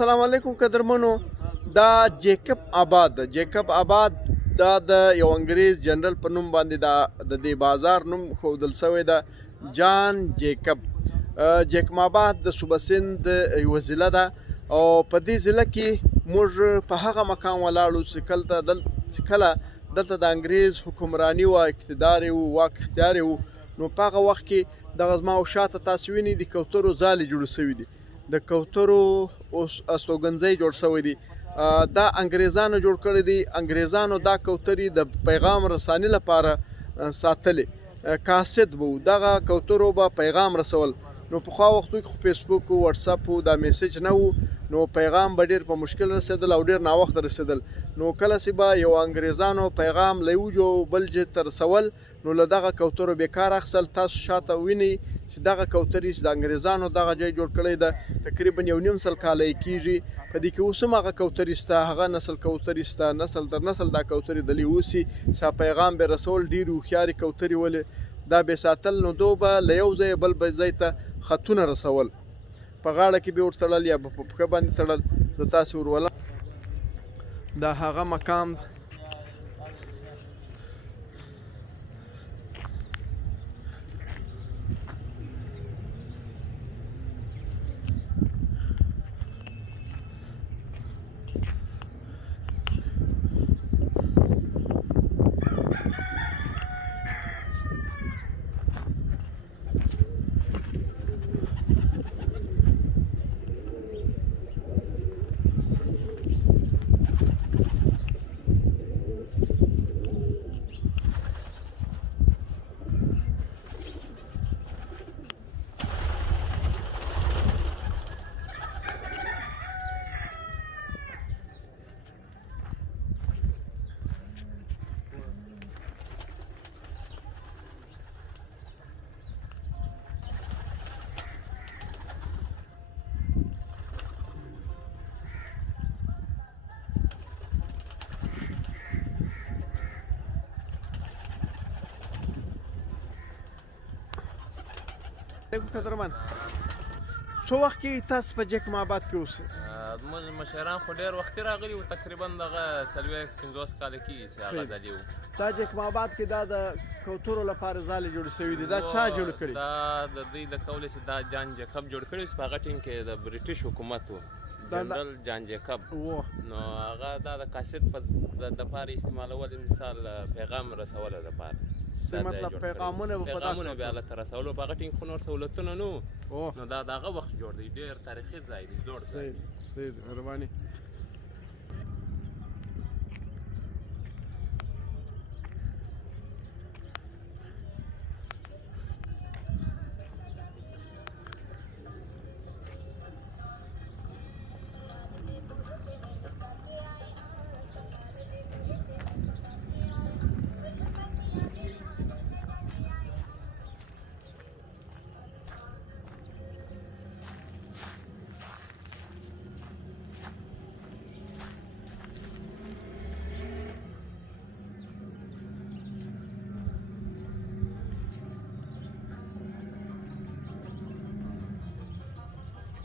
السلام علیکم قدرمنو. دا جیکب آباد دا د یو انګریز جنرال په نوم باندې د دې بازار نوم ښودل شوی ده، جان جیکب آباد د صوبه سند یوه ضلع ده او په دې ضلع کې موږ په هغه مقام ولاړو چې کله دلته د انګریز حکمراني و، اقتدار یې و، واک اختیار یې و. نو په هغه وخت کې دغه زما شاته تاسو وینئ د کوترو ځالې جوړې شوي دي، د کوترو استوګنځی جوړ شوی دی. دا انګریزانو جوړ کړی دی. انګریزانو دا کوترې د پیغام رسانۍ لپاره ساتلې. کاسد به و، دغه کوترو به پیغام رسول. نو پخوا وختو کې خو فیسبوک و، وټساپ و، دا میسج نه و، نو پیغام به ډېر په مشکل رسېدل او ډېر ناوخته رسېدل. نو کله چې به یو انګریزانو پیغام له یو جو بل جې ته رسول، نو له دغه کوترو بېکار اخیستل. تاسو شاته وینئ چې دغه کوترې چې د انګریزانو دغه ځای جوړ کړی ده، تقریبا 1.5 سل کاله یې کېږي. په دې کې اوس هم هغه کوترې شته، هغه نسل کوترې شته، نسل در نسل دا کوترې دلې اوسي چې پیغام به رسول. ډېرې هوښیارې کوترې ولې دا به ساتل، نو دو به له یو ځایه بل ځای ته خطونه رسول. په غاړه کې به ورتړل یا به په پښه باندې تړل. زه تاسې ورولم دا هغه مقام. قدرمن، څو وخت کې تاسو په جیکب آباد کې اوسئ؟ زموږ مشران خو ډېر وختي راغلي وو، تقریبا دغه 40-50 کاله کېږي چې هغه دلې وو. دا جیکب آباد کې دا د کوترو لپاره ځالې جوړې شوي دي. دا چا جوړ کړي؟ دا د دوی د قول چې دا جان جیکب جوړ کړي، چې په هغه ټیم کې د برټش حکومت و، جنرال جان جیکب. نو هغه دا د کاسټ په دپاره استعمالول، مثال پیغام رسولو دپاره. مطلب پیغامونه به هلته رسولو. په هغه ټینګ خو نور سهولتونه نه وو. نو دا د هغه وخت جوړ دی، ډېر تاریخي ځای دی، زوړ ځای دی. صحیح دی، مهرباني.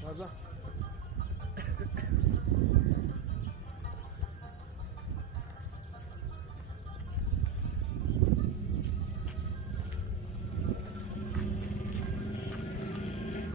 راځه